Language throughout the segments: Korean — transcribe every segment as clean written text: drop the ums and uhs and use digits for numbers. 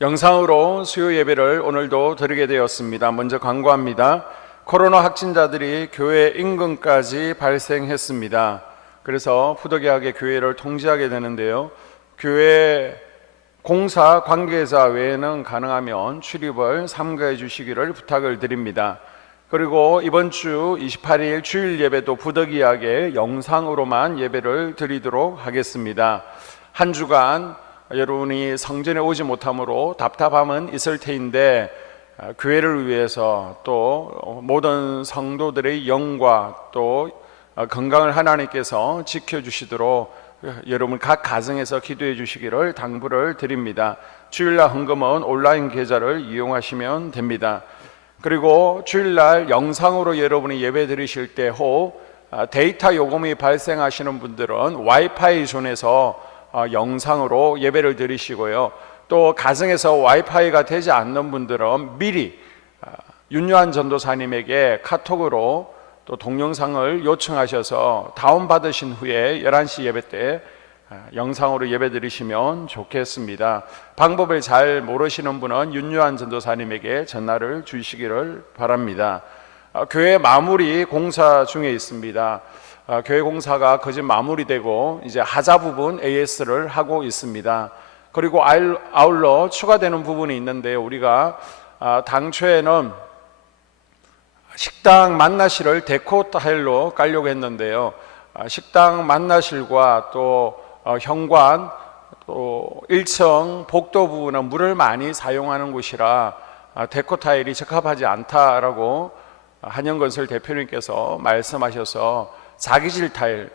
영상으로 수요 예배를 오늘도 드리게 되었습니다. 먼저 광고합니다. 코로나 확진자들이 교회 인근까지 발생했습니다. 그래서 부득이하게 교회를 통제하게 되는데요. 교회 공사 관계자 외에는 가능하면 출입을 삼가해 주시기를 부탁을 드립니다. 그리고 이번 주 28일 주일 예배도 부득이하게 영상으로만 예배를 드리도록 하겠습니다. 한 주간 여러분이 성전에 오지 못함으로 답답함은 있을 테인데 교회를 위해서 또 모든 성도들의 영과 또 건강을 하나님께서 지켜주시도록 여러분 각 가정에서 기도해 주시기를 당부를 드립니다. 주일날 헌금은 온라인 계좌를 이용하시면 됩니다. 그리고 주일날 영상으로 여러분이 예배 드리실 때 혹 데이터 요금이 발생하시는 분들은 와이파이 존에서 영상으로 예배를 드리시고요. 또 가정에서 와이파이가 되지 않는 분들은 미리 윤요한 전도사님에게 카톡으로 또 동영상을 요청하셔서 다운받으신 후에 11시 예배 때 영상으로 예배 드리시면 좋겠습니다. 방법을 잘 모르시는 분은 윤요한 전도사님에게 전화를 주시기를 바랍니다. 교회 마무리 공사 중에 있습니다. 교회 공사가 거의 마무리되고 이제 하자 부분 AS를 하고 있습니다. 그리고 아울러 추가되는 부분이 있는데 우리가 당초에는 식당 만나실을 데코 타일로 깔려고 했는데요. 식당 만나실과 또 현관 또 1층 복도 부분은 물을 많이 사용하는 곳이라 데코 타일이 적합하지 않다라고 한영건설 대표님께서 말씀하셔서 자기질 타일,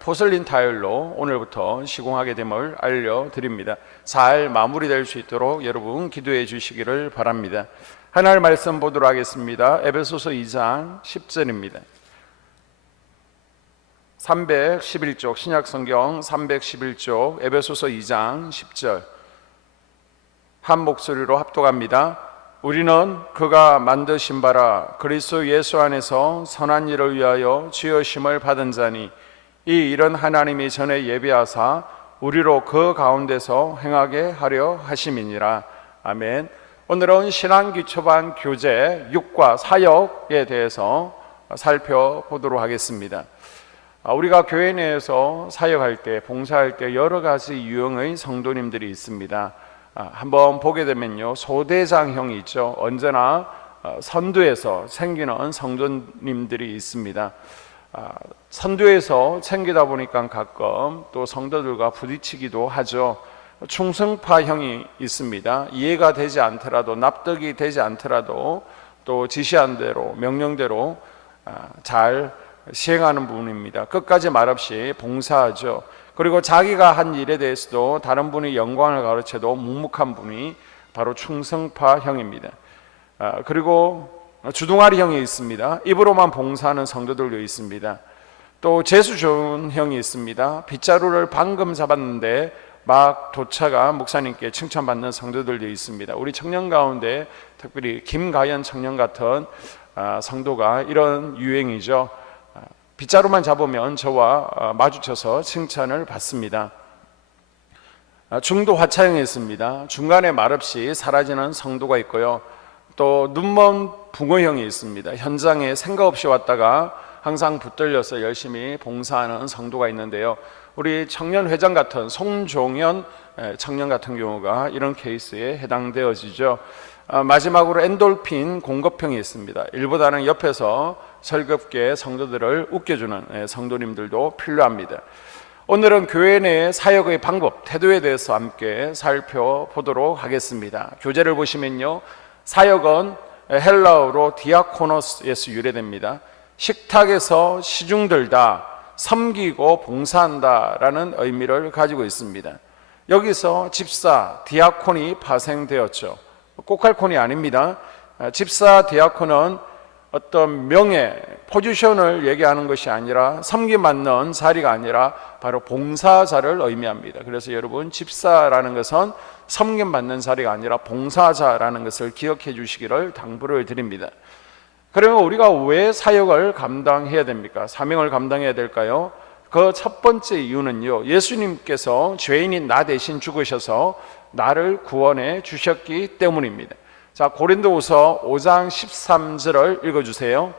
포슬린 타일로 오늘부터 시공하게 됨을 알려드립니다. 잘 마무리될 수 있도록 여러분 기도해 주시기를 바랍니다. 하나님 말씀 보도록 하겠습니다. 에베소서 2장 10절입니다. 311쪽 신약성경 311쪽 에베소서 2장 10절 한 목소리로 합독합니다. 우리는 그가 만드신 바라 그리스도 예수 안에서 선한 일을 위하여 지으심을 받은 자니 이 일은 하나님이 전에 예비하사 우리로 그 가운데서 행하게 하려 하심이니라. 아멘. 오늘은 신앙기초반 교재 6과 사역에 대해서 살펴보도록 하겠습니다. 우리가 교회 내에서 사역할 때, 봉사할 때 여러 가지 유형의 성도님들이 있습니다. 한번 보게 되면요, 소대장형이 있죠. 언제나 선두에서 챙기는 성도님들이 있습니다. 선두에서 챙기다 보니까 가끔 또 성도들과 부딪히기도 하죠. 충성파형이 있습니다. 이해가 되지 않더라도, 납득이 되지 않더라도 또 지시한 대로, 명령대로 잘 시행하는 분입니다. 끝까지 말없이 봉사하죠. 그리고 자기가 한 일에 대해서도 다른 분이 영광을 가르쳐도 묵묵한 분이 바로 충성파형입니다. 그리고 주둥아리형이 있습니다. 입으로만 봉사하는 성도들도 있습니다. 또 재수 좋은 형이 있습니다. 빗자루를 방금 잡았는데 막 도차가 목사님께 칭찬받는 성도들도 있습니다. 우리 청년 가운데 특별히 김가연 청년 같은 성도가 이런 유행이죠. 빗자루만 잡으면 저와 마주쳐서 칭찬을 받습니다. 중도 화차형이 있습니다. 중간에 말없이 사라지는 성도가 있고요. 또 눈먼 붕어형이 있습니다. 현장에 생각 없이 왔다가 항상 붙들려서 열심히 봉사하는 성도가 있는데요. 우리 청년회장 같은 송종현 청년 같은 경우가 이런 케이스에 해당되어지죠. 마지막으로 엔돌핀 공급형이 있습니다. 일보다는 옆에서 즐겁게 성도들을 웃겨주는 성도님들도 필요합니다. 오늘은 교회 내 사역의 방법, 태도에 대해서 함께 살펴보도록 하겠습니다. 교재를 보시면요, 사역은 헬라어로 디아코노스에서 유래됩니다. 식탁에서 시중들다, 섬기고 봉사한다라는 의미를 가지고 있습니다. 여기서 집사, 디아콘이 파생되었죠. 꼬칼콘이 아닙니다. 집사, 디아콘은 어떤 명예, 포지션을 얘기하는 것이 아니라 섬김받는 자리가 아니라 바로 봉사자를 의미합니다. 그래서 여러분, 집사라는 것은 섬김받는 자리가 아니라 봉사자라는 것을 기억해 주시기를 당부를 드립니다. 그러면 우리가 왜 사역을 감당해야 됩니까? 사명을 감당해야 될까요? 그 첫 번째 이유는요, 예수님께서 죄인인 나 대신 죽으셔서 나를 구원해 주셨기 때문입니다. 자, 고린도후서 5장 13절을 읽어주세요.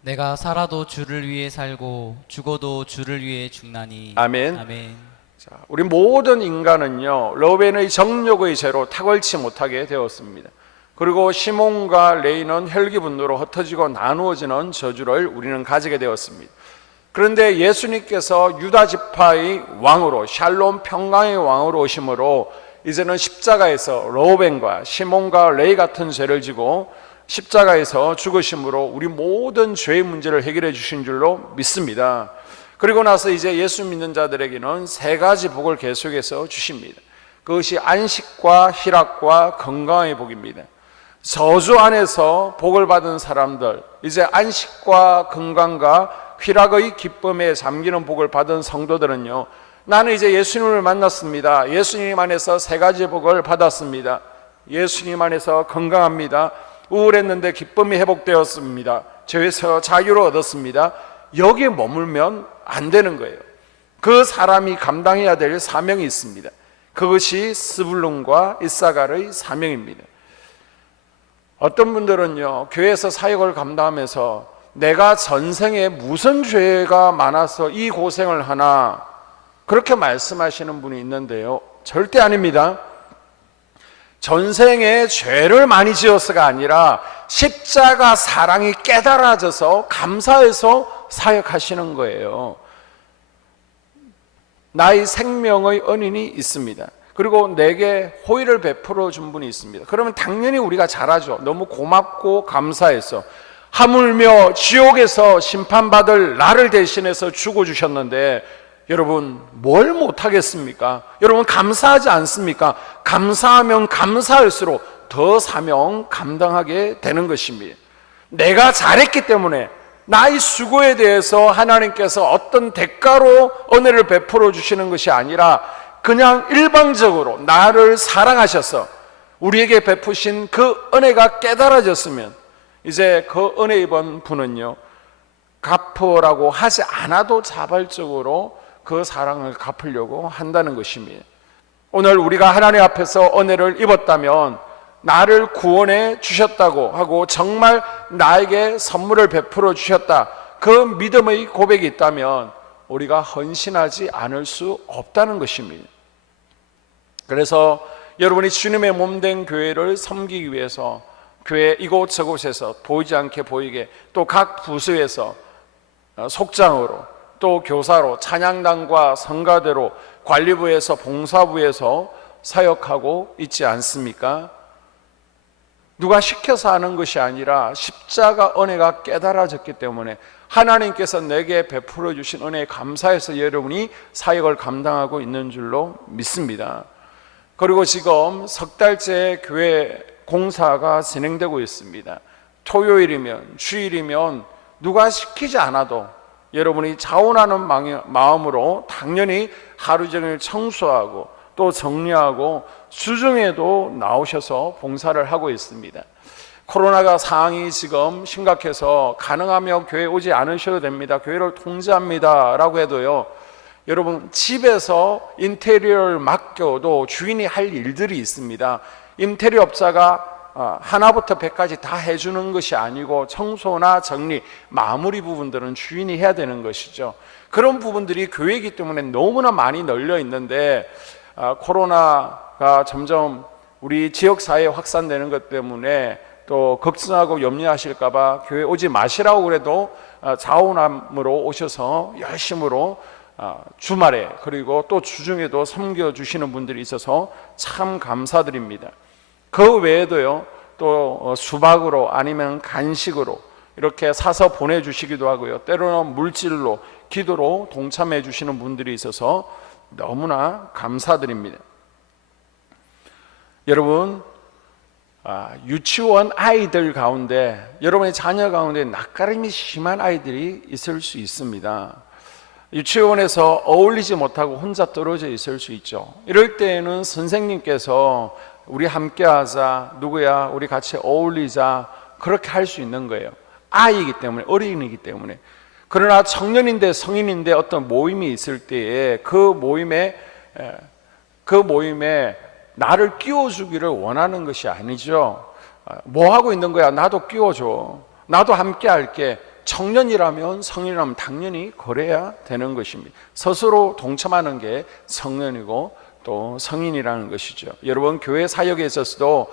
내가 살아도 주를 위해 살고 죽어도 주를 위해 죽나니. 아멘. 아멘. 자, 우리 모든 인간은요, 러벤의 정욕의 죄로 탁월치 못하게 되었습니다. 그리고 시몬과 레이는 혈기 분노로 흩어지고 나누어지는 저주를 우리는 가지게 되었습니다. 그런데 예수님께서 유다 지파의 왕으로, 샬롬 평강의 왕으로 오심으로 이제는 십자가에서 러벤과 시몬과 레이 같은 죄를 지고 십자가에서 죽으심으로 우리 모든 죄의 문제를 해결해 주신 줄로 믿습니다. 그리고 나서 이제 예수 믿는 자들에게는 세 가지 복을 계속해서 주십니다. 그것이 안식과 희락과 건강의 복입니다. 저주 안에서 복을 받은 사람들, 이제 안식과 건강과 희락의 기쁨에 잠기는 복을 받은 성도들은요, 나는 이제 예수님을 만났습니다. 예수님 안에서 세 가지 복을 받았습니다. 예수님 안에서 건강합니다. 우울했는데 기쁨이 회복되었습니다. 죄에서 자유를 얻었습니다. 여기에 머물면 안 되는 거예요. 그 사람이 감당해야 될 사명이 있습니다. 그것이 스불론과 이사갈의 사명입니다. 어떤 분들은요, 교회에서 사역을 감당하면서 내가 전생에 무슨 죄가 많아서 이 고생을 하나, 그렇게 말씀하시는 분이 있는데요, 절대 아닙니다. 전생에 죄를 많이 지어서가 아니라 십자가 사랑이 깨달아져서 감사해서 사역하시는 거예요. 나의 생명의 은인이 있습니다. 그리고 내게 호의를 베풀어 준 분이 있습니다. 그러면 당연히 우리가 잘하죠. 너무 고맙고 감사해서. 하물며 지옥에서 심판받을 나를 대신해서 죽어주셨는데 여러분 뭘 못하겠습니까? 여러분 감사하지 않습니까? 감사하면 감사할수록 더 사명 감당하게 되는 것입니다. 내가 잘했기 때문에 나의 수고에 대해서 하나님께서 어떤 대가로 은혜를 베풀어 주시는 것이 아니라 그냥 일방적으로 나를 사랑하셔서 우리에게 베푸신 그 은혜가 깨달아졌으면 이제 그 은혜 입은 분은요, 갚으라고 하지 않아도 자발적으로 그 사랑을 갚으려고 한다는 것입니다. 오늘 우리가 하나님 앞에서 은혜를 입었다면 나를 구원해 주셨다고 하고 정말 나에게 선물을 베풀어 주셨다, 그 믿음의 고백이 있다면 우리가 헌신하지 않을 수 없다는 것입니다. 그래서 여러분이 주님의 몸된 교회를 섬기기 위해서 교회 이곳저곳에서 보이지 않게 보이게, 또 각 부서에서 속장으로, 또 교사로, 찬양단과 성가대로, 관리부에서, 봉사부에서 사역하고 있지 않습니까? 누가 시켜서 하는 것이 아니라 십자가 은혜가 깨달아졌기 때문에 하나님께서 내게 베풀어 주신 은혜에 감사해서 여러분이 사역을 감당하고 있는 줄로 믿습니다. 그리고 지금 석 달째 교회 공사가 진행되고 있습니다. 토요일이면, 주일이면 누가 시키지 않아도 여러분이 자원하는 마음으로 당연히 하루 종일 청소하고 또 정리하고 주중에도 나오셔서 봉사를 하고 있습니다. 코로나가 상황이 지금 심각해서 가능하면 교회 오지 않으셔도 됩니다. 교회를 통제합니다 라고 해도요, 여러분 집에서 인테리어를 맡겨도 주인이 할 일들이 있습니다. 인테리어 업자가 하나부터 100까지 다 해주는 것이 아니고 청소나 정리, 마무리 부분들은 주인이 해야 되는 것이죠. 그런 부분들이 교회이기 때문에 너무나 많이 널려 있는데 코로나가 점점 우리 지역사회에 확산되는 것 때문에 또 걱정하고 염려하실까 봐 교회 오지 마시라고 그래도 자원함으로 오셔서 열심으로 주말에 그리고 또 주중에도 섬겨주시는 분들이 있어서 참 감사드립니다. 그 외에도요, 또 수박으로 아니면 간식으로 이렇게 사서 보내주시기도 하고요, 때로는 물질로, 기도로 동참해 주시는 분들이 있어서 너무나 감사드립니다. 여러분, 유치원 아이들 가운데, 여러분의 자녀 가운데 낯가림이 심한 아이들이 있을 수 있습니다. 유치원에서 어울리지 못하고 혼자 떨어져 있을 수 있죠. 이럴 때에는 선생님께서 우리 함께 하자, 누구야 우리 같이 어울리자, 그렇게 할 수 있는 거예요. 아이이기 때문에, 어린이기 때문에. 그러나 청년인데 성인인데 어떤 모임이 있을 때에 그 모임에 나를 끼워주기를 원하는 것이 아니죠. 뭐 하고 있는 거야? 나도 끼워줘. 나도 함께 할게. 청년이라면, 성인이라면 당연히 그래야 되는 것입니다. 스스로 동참하는 게 청년이고 또 성인이라는 것이죠. 여러분, 교회 사역에 있어서도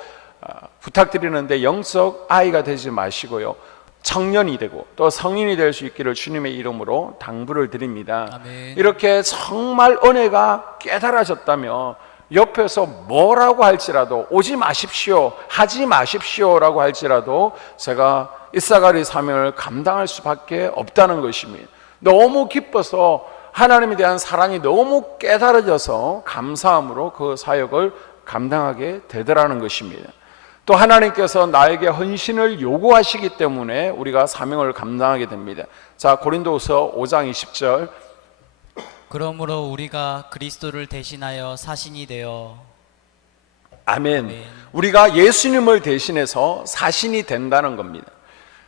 부탁드리는데 영적 아이가 되지 마시고요, 청년이 되고 또 성인이 될 수 있기를 주님의 이름으로 당부를 드립니다. 아멘. 이렇게 정말 은혜가 깨달아졌다면 옆에서 뭐라고 할지라도, 오지 마십시오, 하지 마십시오라고 할지라도 제가 이사가리 사명을 감당할 수밖에 없다는 것입니다. 너무 기뻐서, 하나님에 대한 사랑이 너무 깨달아져서 감사함으로 그 사역을 감당하게 되더라는 것입니다. 또 하나님께서 나에게 헌신을 요구하시기 때문에 우리가 사명을 감당하게 됩니다. 자, 고린도후서 5장 20절. 그러므로 우리가 그리스도를 대신하여 사신이 되어. 아멘. 아멘. 우리가 예수님을 대신해서 사신이 된다는 겁니다.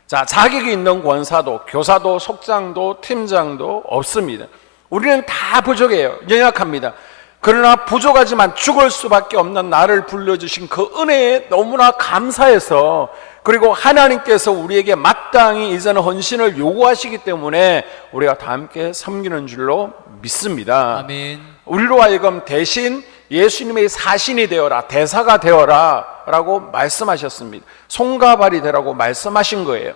자, 자격이 있는 권사도, 교사도, 속장도, 팀장도 없습니다. 우리는 다 부족해요. 연약합니다. 그러나 부족하지만 죽을 수밖에 없는 나를 불러주신 그 은혜에 너무나 감사해서, 그리고 하나님께서 우리에게 마땅히 이제는 헌신을 요구하시기 때문에 우리가 다 함께 섬기는 줄로 믿습니다. 아멘. 우리로 하여금 대신 예수님의 사신이 되어라, 대사가 되어라 라고 말씀하셨습니다. 손과 발이 되라고 말씀하신 거예요.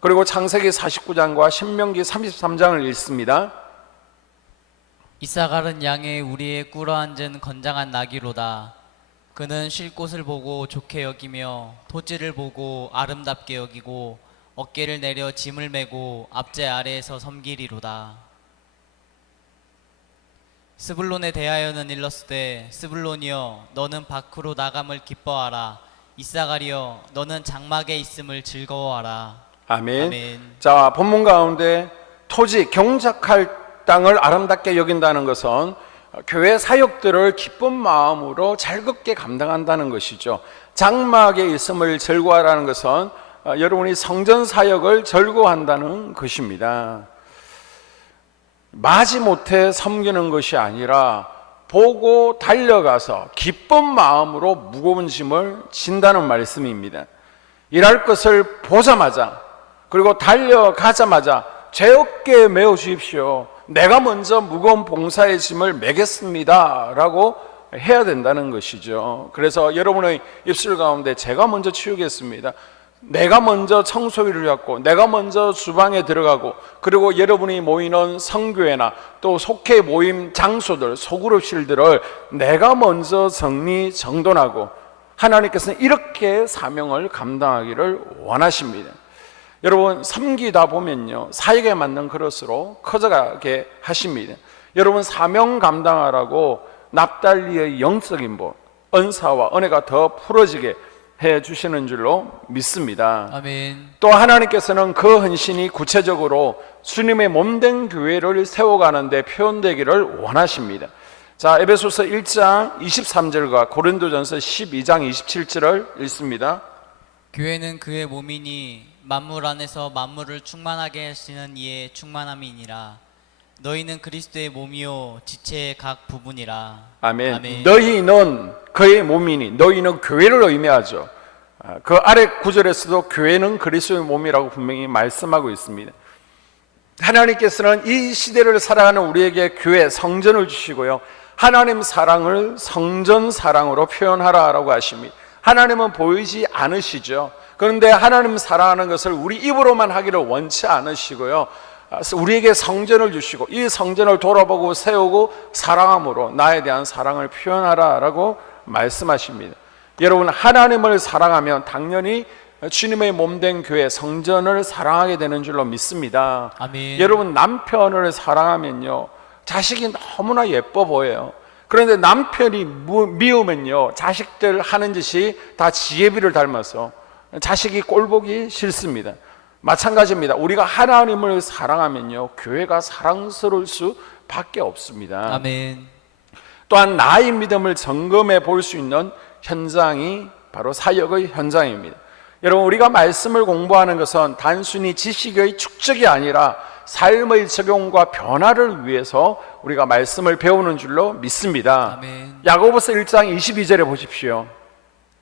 그리고 창세기 49장과 신명기 33장을 읽습니다. 이사갈은 양의 우리의 꿇어앉은 건장한 나귀로다. 그는 쉴 곳을 보고 좋게 여기며 토지를 보고 아름답게 여기고 어깨를 내려 짐을 메고 앞제 아래에서 섬기리로다. 스불론에 대하여는 일렀으되, 스불론이여 너는 밖으로 나감을 기뻐하라. 이사갈이여 너는 장막에 있음을 즐거워하라. 아멘. 아멘. 자, 본문 가운데 토지, 경작할 땅을 아름답게 여긴다는 것은 교회 사역들을 기쁜 마음으로 즐겁게 감당한다는 것이죠. 장막에 있음을 즐거워하라는 것은 여러분이 성전 사역을 즐거워한다는 것입니다. 마지못해 섬기는 것이 아니라 보고 달려가서 기쁜 마음으로 무거운 짐을 진다는 말씀입니다. 일할 것을 보자마자, 그리고 달려가자마자 제 어깨에 메어 주십시오, 내가 먼저 무거운 봉사의 짐을 매겠습니다 라고 해야 된다는 것이죠. 그래서 여러분의 입술 가운데 제가 먼저 치우겠습니다, 내가 먼저 청소기를 잡고 내가 먼저 주방에 들어가고, 그리고 여러분이 모이는 성교회나 또 속회 모임 장소들, 소그룹실들을 내가 먼저 정리정돈하고, 하나님께서는 이렇게 사명을 감당하기를 원하십니다. 여러분, 섬기다 보면요, 사역에 맞는 그릇으로 커져가게 하십니다. 여러분, 사명 감당하라고 납달리의 영적인 복, 은사와 은혜가 더 풀어지게 해 주시는 줄로 믿습니다. 아멘. 또 하나님께서는 그 헌신이 구체적으로 주님의 몸된 교회를 세워가는데 표현되기를 원하십니다. 자, 에베소서 1장 23절과 고린도전서 12장 27절을 읽습니다. 교회는 그의 몸이니 만물 안에서 만물을 충만하게 하시는 이의 충만함이니라. 너희는 그리스도의 몸이요 지체의 각 부분이라. 아멘. 아멘. 너희는 그의 몸이니, 너희는 교회를 의미하죠. 그 아래 구절에서도 교회는 그리스도의 몸이라고 분명히 말씀하고 있습니다. 하나님께서는 이 시대를 살아가는 우리에게 교회, 성전을 주시고요, 하나님 사랑을 성전 사랑으로 표현하라라고 하십니다. 하나님은 보이지 않으시죠. 그런데 하나님 사랑하는 것을 우리 입으로만 하기를 원치 않으시고요, 우리에게 성전을 주시고 이 성전을 돌아보고 세우고 사랑함으로 나에 대한 사랑을 표현하라라고 말씀하십니다. 여러분, 하나님을 사랑하면 당연히 주님의 몸된 교회, 성전을 사랑하게 되는 줄로 믿습니다. 아멘. 여러분, 남편을 사랑하면요, 자식이 너무나 예뻐 보여요. 그런데 남편이 미우면요, 자식들 하는 짓이 다 지혜비를 닮아서 자식이 꼴보기 싫습니다. 마찬가지입니다. 우리가 하나님을 사랑하면요, 교회가 사랑스러울 수밖에 없습니다. 아멘. 또한 나의 믿음을 점검해 볼 수 있는 현장이 바로 사역의 현장입니다. 여러분, 우리가 말씀을 공부하는 것은 단순히 지식의 축적이 아니라 삶의 적용과 변화를 위해서 우리가 말씀을 배우는 줄로 믿습니다. 아멘. 야고보서 1장 22절에 보십시오.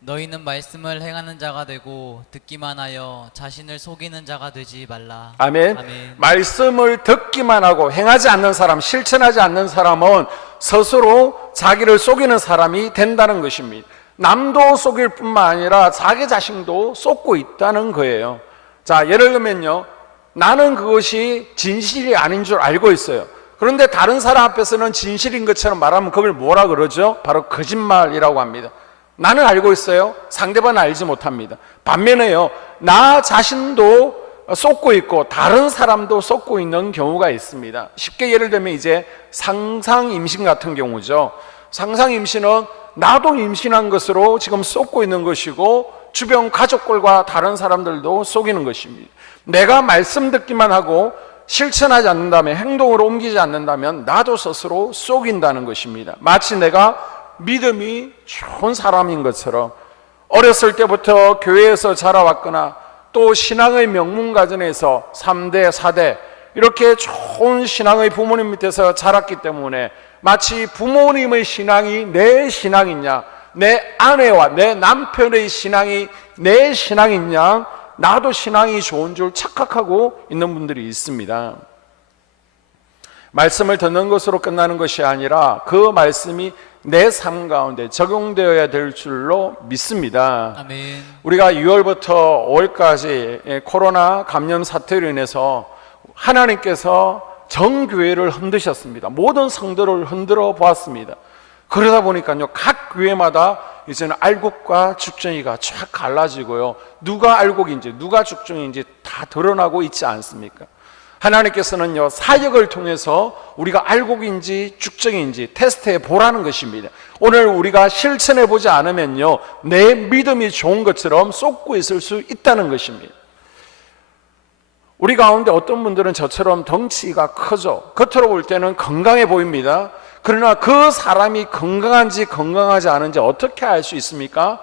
너희는 말씀을 행하는 자가 되고 듣기만 하여 자신을 속이는 자가 되지 말라. 아멘. 아멘. 말씀을 듣기만 하고 행하지 않는 사람, 실천하지 않는 사람은 스스로 자기를 속이는 사람이 된다는 것입니다. 남도 속일 뿐만 아니라 자기 자신도 속고 있다는 거예요. 자, 예를 들면요, 나는 그것이 진실이 아닌 줄 알고 있어요. 그런데 다른 사람 앞에서는 진실인 것처럼 말하면 그걸 뭐라 그러죠? 바로 거짓말이라고 합니다. 나는 알고 있어요. 상대방은 알지 못합니다. 반면에요, 나 자신도 쏟고 있고 다른 사람도 쏟고 있는 경우가 있습니다. 쉽게 예를 들면 이제 상상 임신 같은 경우죠. 상상 임신은 나도 임신한 것으로 지금 쏟고 있는 것이고 주변 가족들과 다른 사람들도 속이는 것입니다. 내가 말씀 듣기만 하고 실천하지 않는다면, 행동으로 옮기지 않는다면 나도 스스로 속인다는 것입니다. 마치 내가 믿음이 좋은 사람인 것처럼 어렸을 때부터 교회에서 자라왔거나 또 신앙의 명문가정에서 3대, 4대 이렇게 좋은 신앙의 부모님 밑에서 자랐기 때문에 마치 부모님의 신앙이 내 신앙이냐, 내 아내와 내 남편의 신앙이 내 신앙이냐, 나도 신앙이 좋은 줄 착각하고 있는 분들이 있습니다. 말씀을 듣는 것으로 끝나는 것이 아니라 그 말씀이 내 삶 가운데 적용되어야 될 줄로 믿습니다. 아멘. 우리가 6월부터 5월까지 코로나 감염 사태로 인해서 하나님께서 전 교회를 흔드셨습니다. 모든 성도를 흔들어 보았습니다. 그러다 보니까요, 각 교회마다 이제는 알곡과 죽정이가 쫙 갈라지고요, 누가 알곡인지 누가 죽정인지 다 드러나고 있지 않습니까? 하나님께서는요, 사역을 통해서 우리가 알곡인지 죽정인지 테스트해 보라는 것입니다. 오늘 우리가 실천해 보지 않으면요, 내 믿음이 좋은 것처럼 쏟고 있을 수 있다는 것입니다. 우리 가운데 어떤 분들은 저처럼 덩치가 크죠. 겉으로 볼 때는 건강해 보입니다. 그러나 그 사람이 건강한지 건강하지 않은지 어떻게 알 수 있습니까?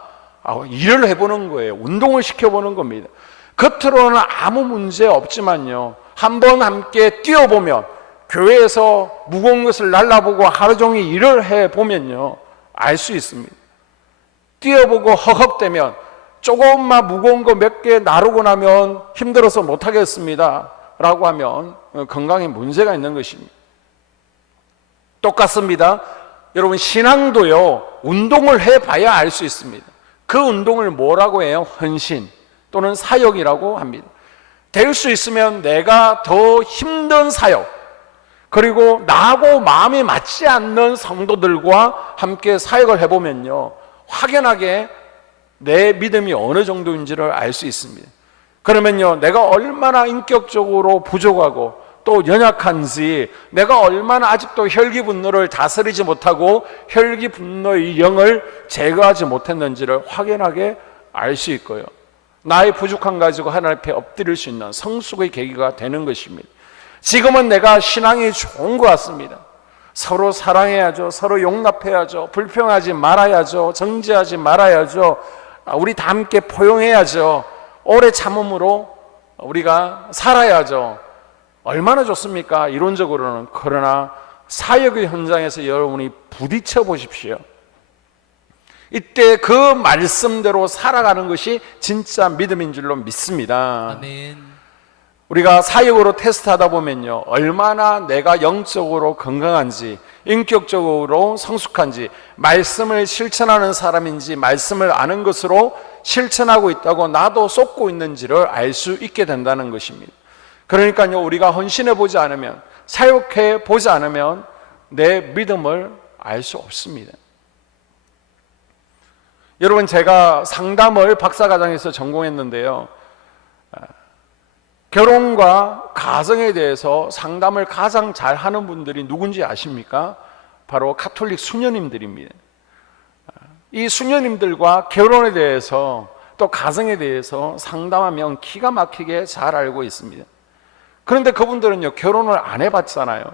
일을 해보는 거예요. 운동을 시켜보는 겁니다. 겉으로는 아무 문제 없지만요, 한번 함께 뛰어보면, 교회에서 무거운 것을 날라보고 하루 종일 일을 해보면요, 알 수 있습니다. 뛰어보고 허걱대면, 조금만 무거운 거 몇 개 나르고 나면 힘들어서 못하겠습니다 라고 하면 건강에 문제가 있는 것입니다. 똑같습니다. 여러분, 신앙도요, 운동을 해봐야 알 수 있습니다. 그 운동을 뭐라고 해요? 헌신 또는 사역이라고 합니다. 될 수 있으면 내가 더 힘든 사역, 그리고 나하고 마음이 맞지 않는 성도들과 함께 사역을 해보면요, 확연하게 내 믿음이 어느 정도인지를 알 수 있습니다. 그러면요, 내가 얼마나 인격적으로 부족하고 또 연약한지, 내가 얼마나 아직도 혈기분노를 다스리지 못하고 혈기분노의 영을 제거하지 못했는지를 확연하게 알 수 있고요, 나의 부족함 가지고 하나님 앞에 엎드릴 수 있는 성숙의 계기가 되는 것입니다. 지금은 내가 신앙이 좋은 것 같습니다. 서로 사랑해야죠, 서로 용납해야죠, 불평하지 말아야죠, 정죄하지 말아야죠, 우리 다 함께 포용해야죠, 오래 참음으로 우리가 살아야죠. 얼마나 좋습니까? 이론적으로는. 그러나 사역의 현장에서 여러분이 부딪혀 보십시오. 이때 그 말씀대로 살아가는 것이 진짜 믿음인 줄로 믿습니다. 아멘. 우리가 사역으로 테스트하다 보면요, 얼마나 내가 영적으로 건강한지, 인격적으로 성숙한지, 말씀을 실천하는 사람인지, 말씀을 아는 것으로 실천하고 있다고 나도 쏟고 있는지를 알 수 있게 된다는 것입니다. 그러니까요, 우리가 헌신해 보지 않으면, 사역해 보지 않으면 내 믿음을 알 수 없습니다. 여러분, 제가 상담을 박사과정에서 전공했는데요, 결혼과 가정에 대해서 상담을 가장 잘하는 분들이 누군지 아십니까? 바로 가톨릭 수녀님들입니다. 이 수녀님들과 결혼에 대해서 또 가정에 대해서 상담하면 기가 막히게 잘 알고 있습니다. 그런데 그분들은요, 결혼을 안 해봤잖아요.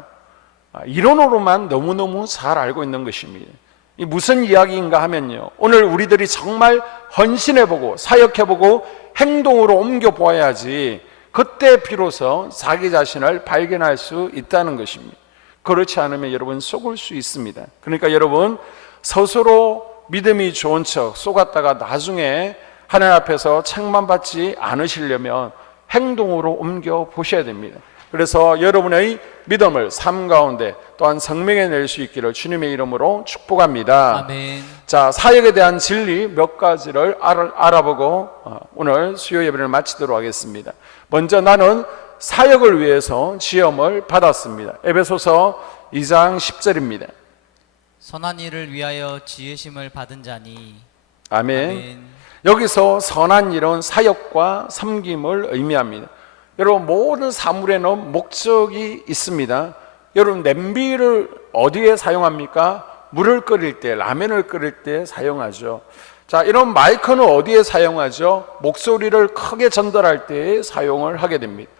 이론으로만 너무너무 잘 알고 있는 것입니다. 이 무슨 이야기인가 하면요, 오늘 우리들이 정말 헌신해보고 사역해보고 행동으로 옮겨보아야지 그때 비로소 자기 자신을 발견할 수 있다는 것입니다. 그렇지 않으면 여러분 속을 수 있습니다. 그러니까 여러분 스스로 믿음이 좋은 척 속았다가 나중에 하나님 앞에서 책만 받지 않으시려면 행동으로 옮겨 보셔야 됩니다. 그래서 여러분의 믿음을 삶 가운데 또한 성명해 낼 수 있기를 주님의 이름으로 축복합니다. 아멘. 자, 사역에 대한 진리 몇 가지를 알아보고 오늘 수요 예배를 마치도록 하겠습니다. 먼저 나는 사역을 위해서 지음을 받았습니다. 에베소서 2장 10절입니다. 선한 일을 위하여 지으심을 받은 자니. 아멘. 아멘. 여기서 선한 일은 사역과 섬김을 의미합니다. 여러분 모든 사물에는 목적이 있습니다. 여러분 냄비를 어디에 사용합니까? 물을 끓일 때, 라면을 끓일 때 사용하죠. 자, 이런 마이크는 어디에 사용하죠? 목소리를 크게 전달할 때 사용을 하게 됩니다.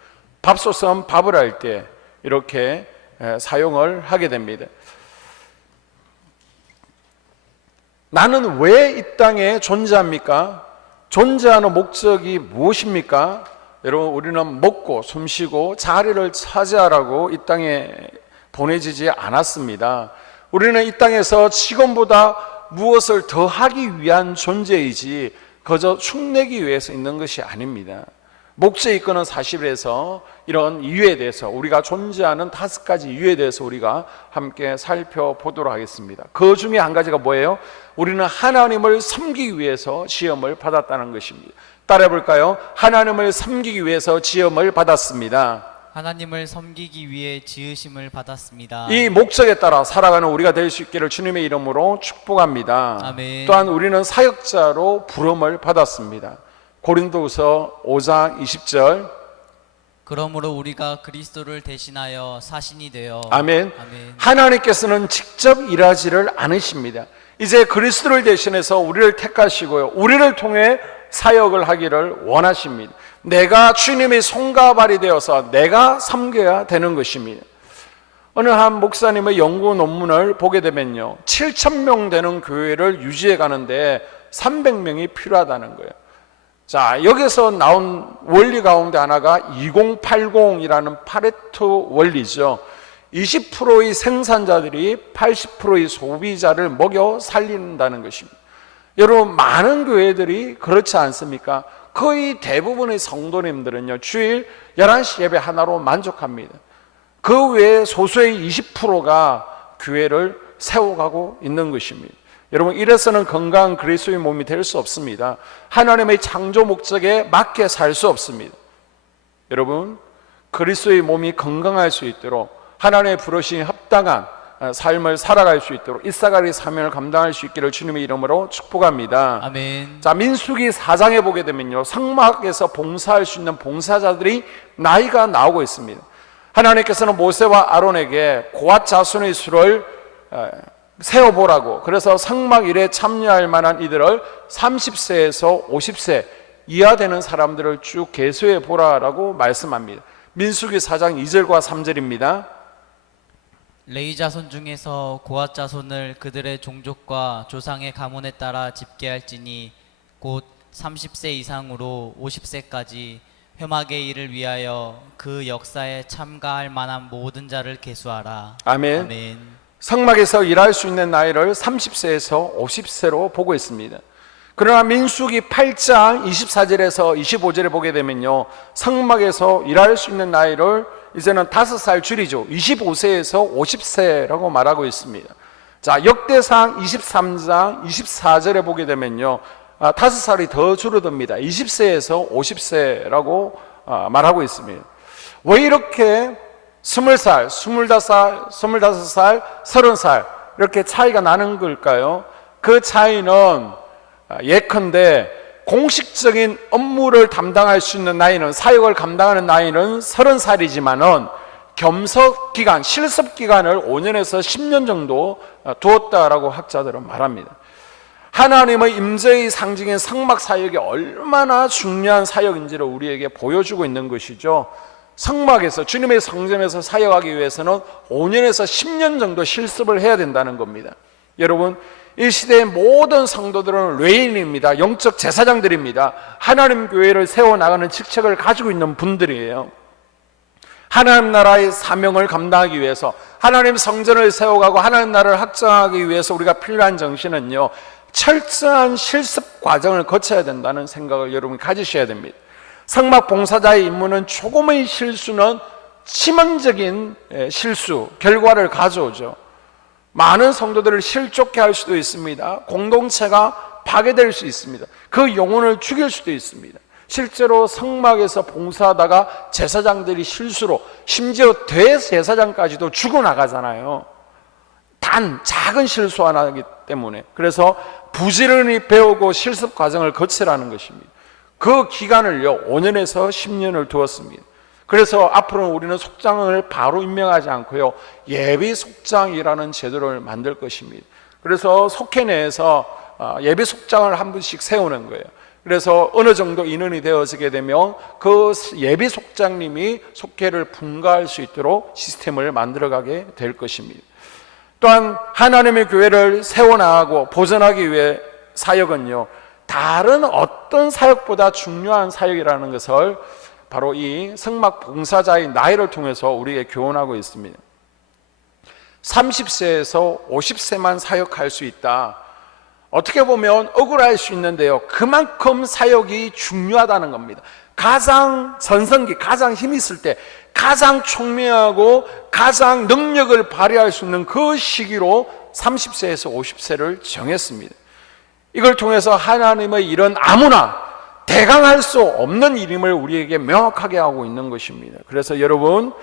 밥솥은 밥을 할 때 이렇게 사용을 하게 됩니다. 나는 왜 이 땅에 존재합니까? 존재하는 목적이 무엇입니까? 여러분 우리는 먹고 숨쉬고 자리를 차지하라고 이 땅에 보내지지 않았습니다. 우리는 이 땅에서 지금보다 무엇을 더 하기 위한 존재이지 그저 축내기 위해서 있는 것이 아닙니다. 목적이 이끄는 40일에서 이런 이유에 대해서 우리가 존재하는 5가지 이유에 대해서 우리가 함께 살펴보도록 하겠습니다. 그 중에 한 가지가 뭐예요? 우리는 하나님을 섬기기 위해서 지음을 받았다는 것입니다. 따라해 볼까요? 하나님을 섬기기 위해서 지음을 받았습니다. 하나님을 섬기기 위해 지으심을 받았습니다. 이 목적에 따라 살아가는 우리가 될 수 있기를 주님의 이름으로 축복합니다. 아멘. 또한 우리는 사역자로 부름을 받았습니다. 고린도후서 5장 20절. 그러므로 우리가 그리스도를 대신하여 사신이 되어. 아멘. 아멘. 하나님께서는 직접 일하지를 않으십니다. 이제 그리스도를 대신해서 우리를 택하시고요, 우리를 통해 사역을 하기를 원하십니다. 내가 주님의 손과 발이 되어서 내가 섬겨야 되는 것입니다. 어느 한 목사님의 연구 논문을 보게 되면요, 7,000명 되는 교회를 유지해 가는데 300명이 필요하다는 거예요. 자, 여기서 나온 원리 가운데 하나가 2080이라는 파레토 원리죠. 20%의 생산자들이 80%의 소비자를 먹여 살린다는 것입니다. 여러분 많은 교회들이 그렇지 않습니까? 거의 대부분의 성도님들은요, 주일 11시 예배 하나로 만족합니다. 그 외에 소수의 20%가 교회를 세워가고 있는 것입니다. 여러분 이래서는 건강한 그리스도의 몸이 될 수 없습니다. 하나님의 창조 목적에 맞게 살 수 없습니다. 여러분 그리스도의 몸이 건강할 수 있도록 하나님의 부르심에 합당한 삶을 살아갈 수 있도록 이사가리 사명을 감당할 수 있기를 주님의 이름으로 축복합니다. 아멘. 자, 민수기 4장에 보게 되면요, 성막에서 봉사할 수 있는 봉사자들이 나이가 나오고 있습니다. 하나님께서는 모세와 아론에게 고앗 자손의 수를 세어보라고, 그래서 성막 일에 참여할 만한 이들을 30세에서 50세 이하 되는 사람들을 쭉 계수해 보라라고 말씀합니다. 민수기 4장 2절과 3절입니다. 레위 자손 중에서 고앗 자손을 그들의 종족과 조상의 가문에 따라 집계할지니 곧 30세 이상으로 50세까지 회막의 일을 위하여 그 역사에 참가할 만한 모든 자를 계수하라. 아멘. 아멘. 성막에서 일할 수 있는 나이를 30세에서 50세로 보고 있습니다. 그러나 민수기 8장 24절에서 25절에 보게 되면요, 성막에서 일할 수 있는 나이를 이제는 5살 줄이죠. 25세에서 50세라고 말하고 있습니다. 자, 역대상 23장 24절에 보게 되면요, 5살이 더 줄어듭니다. 20세에서 50세라고 말하고 있습니다. 왜 이렇게 20살, 25살, 25살, 30살 이렇게 차이가 나는 걸까요? 그 차이는 예컨대 공식적인 업무를 담당할 수 있는 나이는, 사역을 감당하는 나이는 30살이지만은 겸석기간, 실습기간을 5년에서 10년 정도 두었다라고 학자들은 말합니다. 하나님의 임재의 상징인 성막 사역이 얼마나 중요한 사역인지를 우리에게 보여주고 있는 것이죠. 성막에서, 주님의 성전에서 사역하기 위해서는 5년에서 10년 정도 실습을 해야 된다는 겁니다. 여러분, 이 시대의 모든 성도들은 레인입니다. 영적 제사장들입니다. 하나님 교회를 세워나가는 직책을 가지고 있는 분들이에요. 하나님 나라의 사명을 감당하기 위해서, 하나님 성전을 세워가고 하나님 나라를 확장하기 위해서 우리가 필요한 정신은요, 철저한 실습 과정을 거쳐야 된다는 생각을 여러분이 가지셔야 됩니다. 성막 봉사자의 임무는 조금의 실수는 치명적인 실수, 결과를 가져오죠. 많은 성도들을 실족해 할 수도 있습니다. 공동체가 파괴될 수 있습니다. 그 영혼을 죽일 수도 있습니다. 실제로 성막에서 봉사하다가 제사장들이 실수로, 심지어 대제사장까지도 죽어나가잖아요. 단 작은 실수 하나이기 때문에. 그래서 부지런히 배우고 실습 과정을 거치라는 것입니다. 그 기간을요 5년에서 10년을 두었습니다. 그래서 앞으로는 우리는 속장을 바로 임명하지 않고요, 예비 속장이라는 제도를 만들 것입니다. 그래서 속회 내에서 예비 속장을 한 분씩 세우는 거예요. 그래서 어느 정도 인원이 되어지게 되면 그 예비 속장님이 속회를 분가할 수 있도록 시스템을 만들어가게 될 것입니다. 또한 하나님의 교회를 세워나가고 보존하기 위해 사역은요, 다른 어떤 사역보다 중요한 사역이라는 것을 바로 이 성막 봉사자의 나이를 통해서 우리에게 교훈하고 있습니다. 30세에서 50세만 사역할 수 있다. 어떻게 보면 억울할 수 있는데요, 그만큼 사역이 중요하다는 겁니다. 가장 전성기, 가장 힘 있을 때, 가장 총명하고 가장 능력을 발휘할 수 있는 그 시기로 30세에서 50세를 정했습니다. 이걸 통해서 하나님의 일은 아무나 대강할 수 없는 일임을 우리에게 명확하게 하고 있는 것입니다. 그래서 여러분,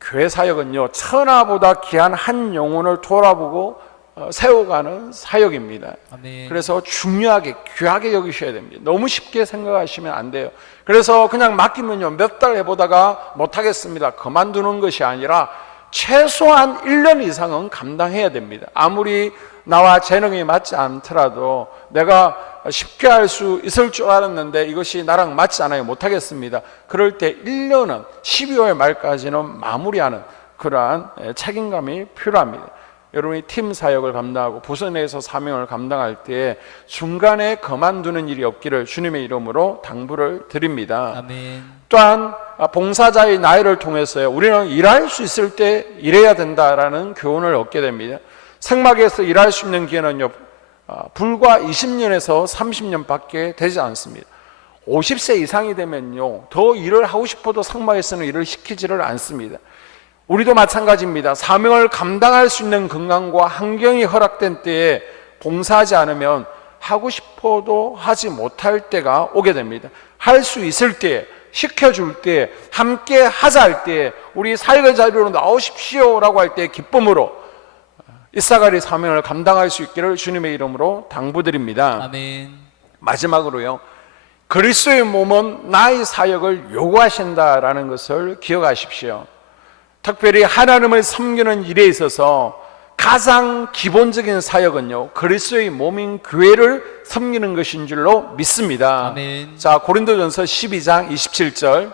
교회 사역은요, 천하보다 귀한 한 영혼을 돌아보고 세워가는 사역입니다. 아멘. 그래서 중요하게, 귀하게 여기셔야 됩니다. 너무 쉽게 생각하시면 안 돼요. 그래서 그냥 맡기면요, 몇 달 해보다가 못하겠습니다, 그만두는 것이 아니라 최소한 1년 이상은 감당해야 됩니다. 아무리 나와 재능이 맞지 않더라도 내가 쉽게 할 수 있을 줄 알았는데 이것이 나랑 맞지 않아요, 못하겠습니다. 그럴 때 1년은 12월 말까지는 마무리하는 그러한 책임감이 필요합니다. 여러분이 팀 사역을 감당하고 부서 내에서 사명을 감당할 때 중간에 그만두는 일이 없기를 주님의 이름으로 당부를 드립니다. 아멘. 또한 봉사자의 나이를 통해서요, 우리는 일할 수 있을 때 일해야 된다라는 교훈을 얻게 됩니다. 성막에서 일할 수 있는 기회는요, 불과 20년에서 30년밖에 되지 않습니다. 50세 이상이 되면요, 더 일을 하고 싶어도 성막에서는 일을 시키지를 않습니다. 우리도 마찬가지입니다. 사명을 감당할 수 있는 건강과 환경이 허락된 때에 봉사하지 않으면 하고 싶어도 하지 못할 때가 오게 됩니다. 할 수 있을 때, 시켜줄 때, 함께 하자 할 때, 우리 사역의 자리로 나오십시오 라고 할 때 기쁨으로 이사가리 사명을 감당할 수 있기를 주님의 이름으로 당부드립니다. 아멘. 마지막으로요, 그리스도의 몸은 나의 사역을 요구하신다라는 것을 기억하십시오. 특별히 하나님을 섬기는 일에 있어서 가장 기본적인 사역은요, 그리스도의 몸인 교회를 섬기는 것인 줄로 믿습니다. 아멘. 자, 고린도전서 12장 27절.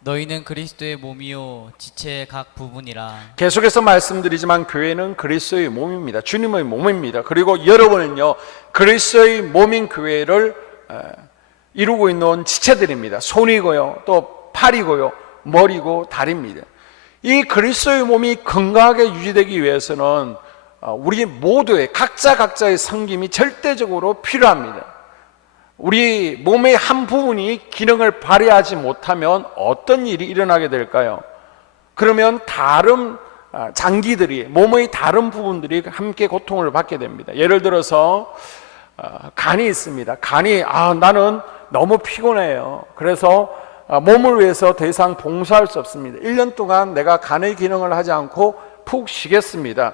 너희는 그리스도의 몸이요 지체의 각 부분이라. 계속해서 말씀드리지만 교회는 그리스도의 몸입니다. 주님의 몸입니다. 그리고 여러분은요, 그리스도의 몸인 교회를 이루고 있는 지체들입니다. 손이고요, 또 팔이고요, 머리고 다리입니다. 이 그리스도의 몸이 건강하게 유지되기 위해서는 우리 모두의 각자의 섬김이 절대적으로 필요합니다. 우리 몸의 한 부분이 기능을 발휘하지 못하면 어떤 일이 일어나게 될까요? 그러면 다른 장기들이, 몸의 다른 부분들이 함께 고통을 받게 됩니다. 예를 들어서 간이 있습니다. 간이 나는 너무 피곤해요. 그래서 몸을 위해서 더 이상 봉사할 수 없습니다. 1년 동안 내가 간의 기능을 하지 않고 푹 쉬겠습니다.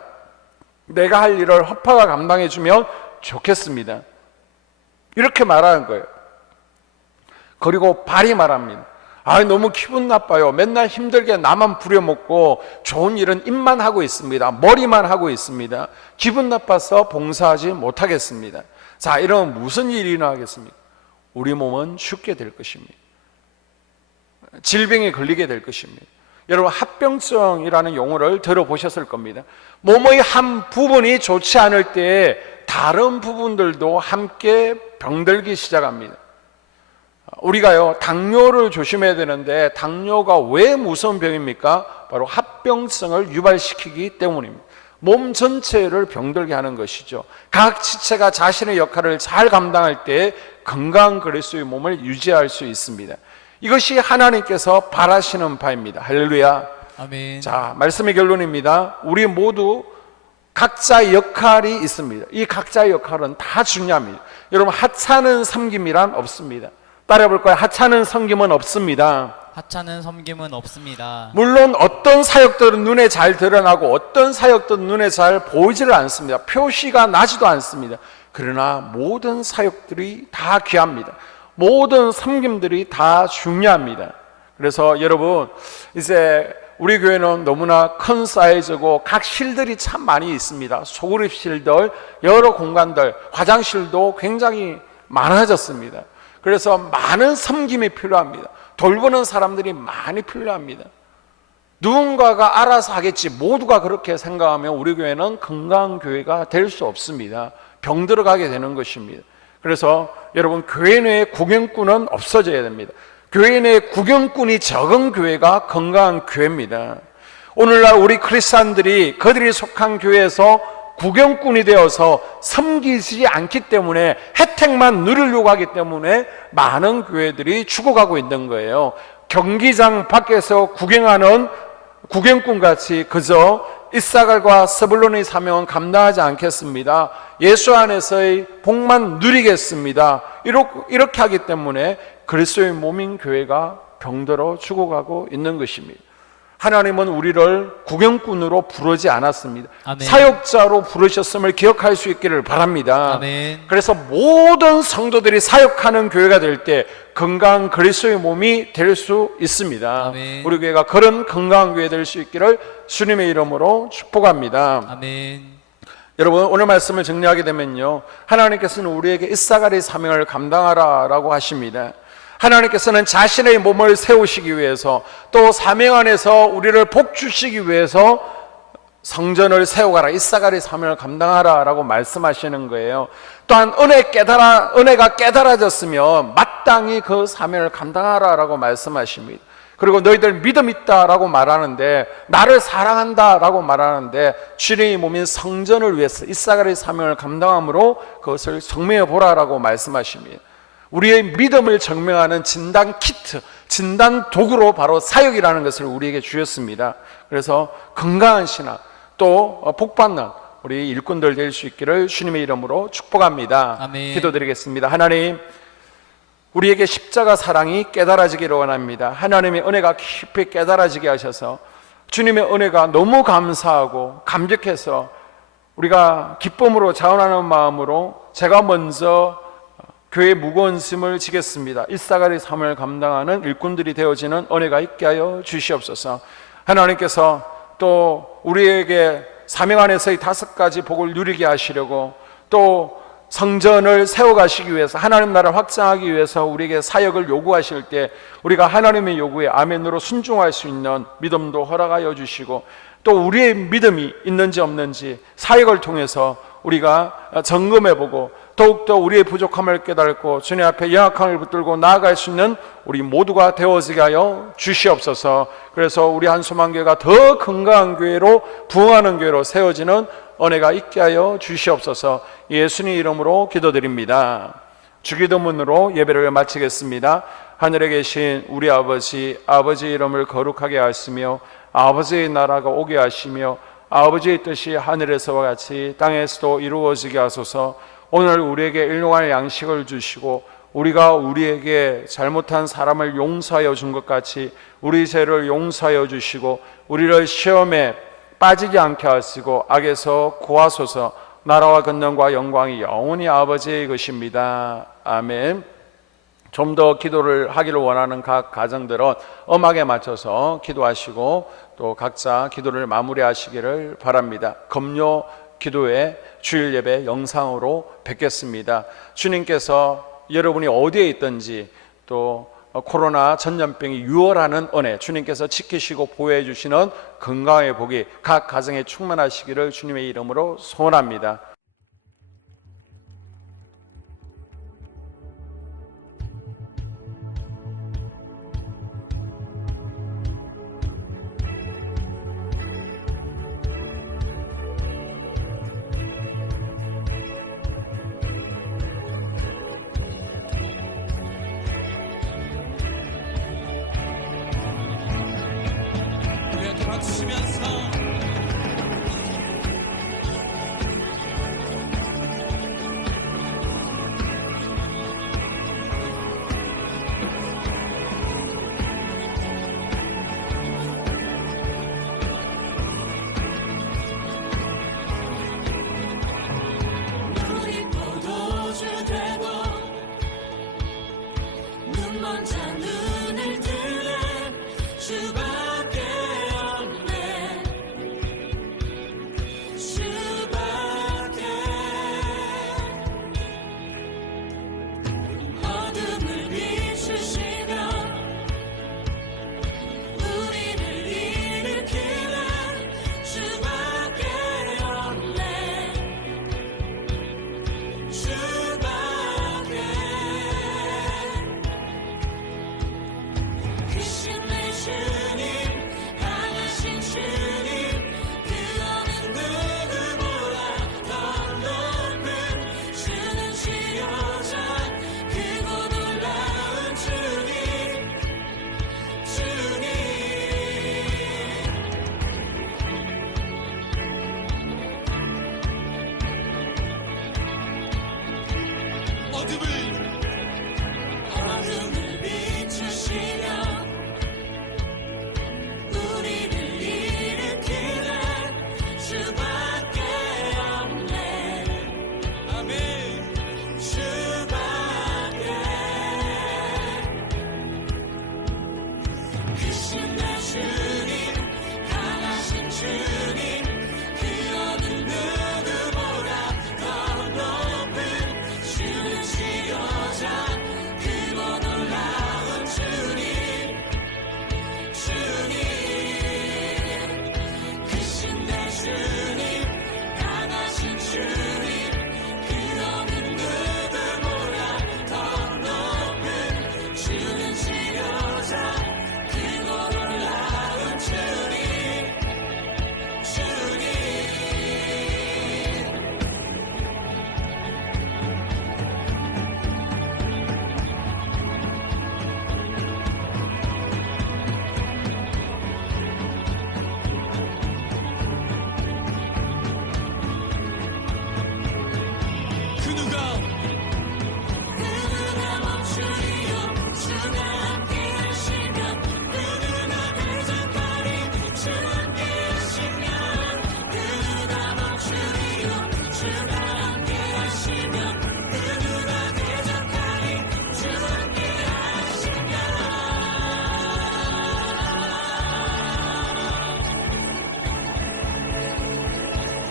내가 할 일을 허파가 감당해 주면 좋겠습니다. 이렇게 말하는 거예요. 그리고 발이 말합니다. 너무 기분 나빠요. 맨날 힘들게 나만 부려먹고 좋은 일은 입만 하고 있습니다. 머리만 하고 있습니다. 기분 나빠서 봉사하지 못하겠습니다. 자, 이러면 무슨 일이 일어나겠습니까? 우리 몸은 죽게 될 것입니다. 질병에 걸리게 될 것입니다. 여러분, 합병증이라는 용어를 들어보셨을 겁니다. 몸의 한 부분이 좋지 않을 때 다른 부분들도 함께 병들기 시작합니다. 우리가요 당뇨를 조심해야 되는데 당뇨가 왜 무서운 병입니까? 바로 합병증을 유발시키기 때문입니다. 몸 전체를 병들게 하는 것이죠. 각 지체가 자신의 역할을 잘 감당할 때 건강한 그리스도의 몸을 유지할 수 있습니다. 이것이 하나님께서 바라시는 바입니다. 할렐루야. 아멘. 자, 말씀의 결론입니다. 우리 모두 각자의 역할이 있습니다. 이 각자의 역할은 다 중요합니다. 여러분, 하찮은 섬김이란 없습니다. 따라해볼 거예요. 하찮은 섬김은 없습니다. 하찮은 섬김은 없습니다. 물론 어떤 사역들은 눈에 잘 드러나고 어떤 사역들은 눈에 잘 보이지를 않습니다. 표시가 나지도 않습니다. 그러나 모든 사역들이 다 귀합니다. 모든 섬김들이 다 중요합니다. 그래서 여러분, 이제 우리 교회는 너무나 큰 사이즈고 각 실들이 참 많이 있습니다. 소그룹실들, 여러 공간들, 화장실도 굉장히 많아졌습니다. 그래서 많은 섬김이 필요합니다. 돌보는 사람들이 많이 필요합니다. 누군가가 알아서 하겠지, 모두가 그렇게 생각하면 우리 교회는 건강한 교회가 될 수 없습니다. 병 들어가게 되는 것입니다. 그래서 여러분, 교회 내에 구경꾼은 없어져야 됩니다. 교회 내에 구경꾼이 적은 교회가 건강한 교회입니다. 오늘날 우리 크리스찬들이 그들이 속한 교회에서 구경꾼이 되어서 섬기지 않기 때문에 혜택만 누리려고 하기 때문에 많은 교회들이 죽어가고 있는 거예요. 경기장 밖에서 구경하는 구경꾼같이 그저 이사갈과 스불론의 사명은 감당하지 않겠습니다. 예수 안에서의 복만 누리겠습니다. 이렇게 하기 때문에 그리스도의 몸인 교회가 병들어 죽어가고 있는 것입니다. 하나님은 우리를 구경꾼으로 부르지 않았습니다. 아멘. 사역자로 부르셨음을 기억할 수 있기를 바랍니다. 아멘. 그래서 모든 성도들이 사역하는 교회가 될 때 건강한 그리스도의 몸이 될 수 있습니다. 아멘. 우리 교회가 그런 건강한 교회 될 수 있기를 주님의 이름으로 축복합니다. 아멘. 여러분, 오늘 말씀을 정리하게 되면요, 하나님께서는 우리에게 이사갈의 사명을 감당하라라고 하십니다. 하나님께서는 자신의 몸을 세우시기 위해서, 또 사명 안에서 우리를 복주시기 위해서 성전을 세워가라, 이사갈의 사명을 감당하라 라고 말씀하시는 거예요. 또한 은혜가 깨달아졌으면 마땅히 그 사명을 감당하라 라고 말씀하십니다. 그리고 너희들 믿음 있다 라고 말하는데, 나를 사랑한다 라고 말하는데, 주님의 몸인 성전을 위해서 이사갈의 사명을 감당함으로 그것을 증명해 보라 라고 말씀하십니다. 우리의 믿음을 증명하는 진단 키트, 진단 도구로 바로 사역이라는 것을 우리에게 주셨습니다. 그래서 건강한 신앙, 또 복받는 우리 일꾼들 될 수 있기를 주님의 이름으로 축복합니다. 아멘. 기도드리겠습니다. 하나님, 우리에게 십자가 사랑이 깨달아지기를 원합니다. 하나님의 은혜가 깊이 깨달아지게 하셔서 주님의 은혜가 너무 감사하고 감격해서 우리가 기쁨으로 자원하는 마음으로 제가 먼저 교회의 무거운 짐을 지겠습니다. 일사갈의 삶을 감당하는 일꾼들이 되어지는 은혜가 있게 하여 주시옵소서. 하나님께서 또 우리에게 사명 안에서의 5가지 복을 누리게 하시려고, 또 성전을 세워가시기 위해서, 하나님 나라를 확장하기 위해서 우리에게 사역을 요구하실 때 우리가 하나님의 요구에 아멘으로 순종할 수 있는 믿음도 허락하여 주시고, 또 우리의 믿음이 있는지 없는지 사역을 통해서 우리가 점검해보고 더욱더 우리의 부족함을 깨닫고 주님 앞에 영악함을 붙들고 나아갈 수 있는 우리 모두가 되어지게 하여 주시옵소서. 그래서 우리 한소망교회가 더 건강한 교회로, 부흥하는 교회로 세워지는 은혜가 있게 하여 주시옵소서. 예수님 이름으로 기도드립니다. 주기도문으로 예배를 마치겠습니다. 하늘에 계신 우리 아버지, 아버지의 이름을 거룩하게 하시며 아버지의 나라가 오게 하시며 아버지의 뜻이 하늘에서와 같이 땅에서도 이루어지게 하소서. 오늘 우리에게 일용할 양식을 주시고, 우리가 우리에게 잘못한 사람을 용서하여 준 것 같이 우리 죄를 용서하여 주시고, 우리를 시험에 빠지지 않게 하시고 악에서 구하소서. 나라와 권능과 영광이 영원히 아버지의 것입니다. 아멘. 좀 더 기도를 하기를 원하는 각 가정들은 음악에 맞춰서 기도하시고 또 각자 기도를 마무리하시기를 바랍니다. 금요 기도회 주일 예배 영상으로 뵙겠습니다. 주님께서 여러분이 어디에 있든지, 또 코로나 전염병이 유월하는 은혜 주님께서 지키시고 보호해 주시는 건강의 복이 각 가정에 충만하시기를 주님의 이름으로 소원합니다. 박수치면서 우리 포도주 되고 눈먼 자 눈을 뜨네 수밖에 없네 수밖에 어둠을 비추시며 우리를 일으키네 수밖에 없네 수밖에 크신 내 주님 강하신 주님 그 어느 누구보다 더 높은 주는 지어자 크고 놀라운 주님 주님 어둠을 비추시며 우리를 일으키네 수밖에 없네 아멘 수밖에 크신 내 주님 강하신 주님 그 어느 누구보다 더 높은 주는 지어자 크고 놀라운 주님 주님 크신 내 주님 강하신 주님 그 어느 누구보다 더 높은 주는 지어자 크고 놀라운 주님 주님 그 누가 누가 멈추리요 주가 함께 하시면 그 누가 대적하리 주가 함께 하시면 그 누가 멈추리요 주가 함께 하시면 그 누가 대적하리 주가 함께 하시면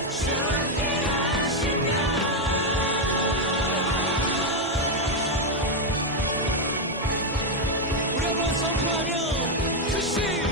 주가 함께 하시면 우리 한번 선포하며 크신